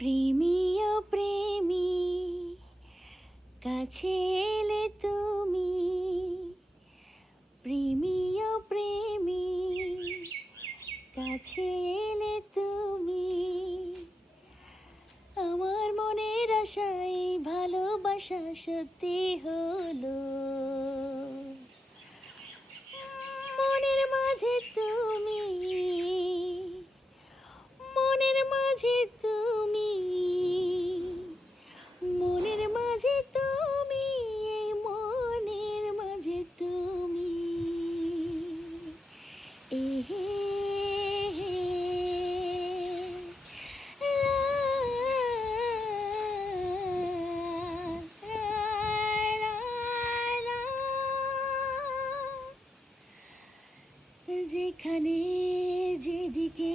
প্রেমীয় প্রেমী কাছে এলে তুমি, প্রেমীয় প্রেমী কাছে এলে তুমি, আমার মনের আশায় ভালোবাসা সত্যি হলো। মনের মাঝে তুমি, মনের মাঝে তুমি, মনের মাঝে তুমি, এই মনের মাঝে তুমি, এহে যেখানে যেদিকে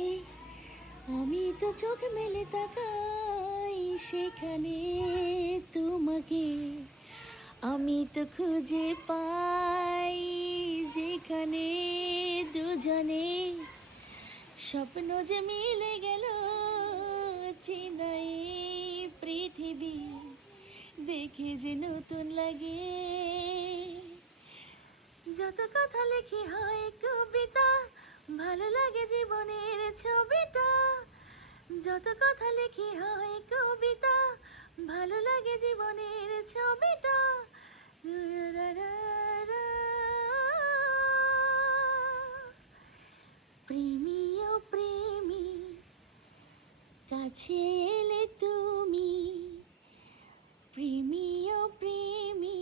আমি তো চোখ মেলে তাকাই, সেখানে তোমাকে আমি তো খুঁজে পাই। যেখানে দুজনে স্বপ্ন যে মিলে গেল, চিনাই পৃথিবী দেখে যে নতুন লাগে। যত কথা লেখি হয় কবিতা, ভালো লাগে জীবনের ছবিটা। যত কথা লেখি হয় কবিতা, ভালো লাগে জীবনের ছবিটা। প্রেমীয় প্রেমী কাছে এলে তুমি, প্রেমীয় প্রেমী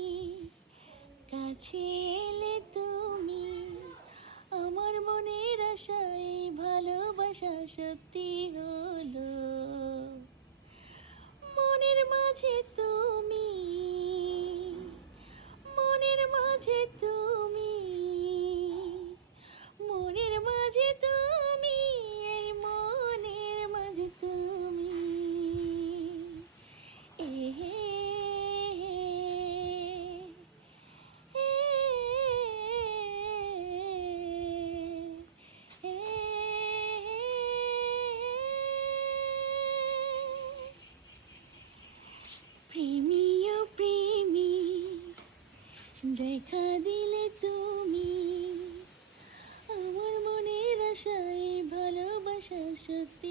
কাছে এলে তুমি, আমার মনের আশায় ভালোবাসা সত্যি হলো। মনের মাঝে তুমি, মনের মাঝে তুমি, মনের মাঝে তুমি, এই মনের মাঝে তুমি, এহে প্রেমীয় প্রেমী দেখা দিলে তুমি, আমার মনের আশায় ভালোবাসা সত্যি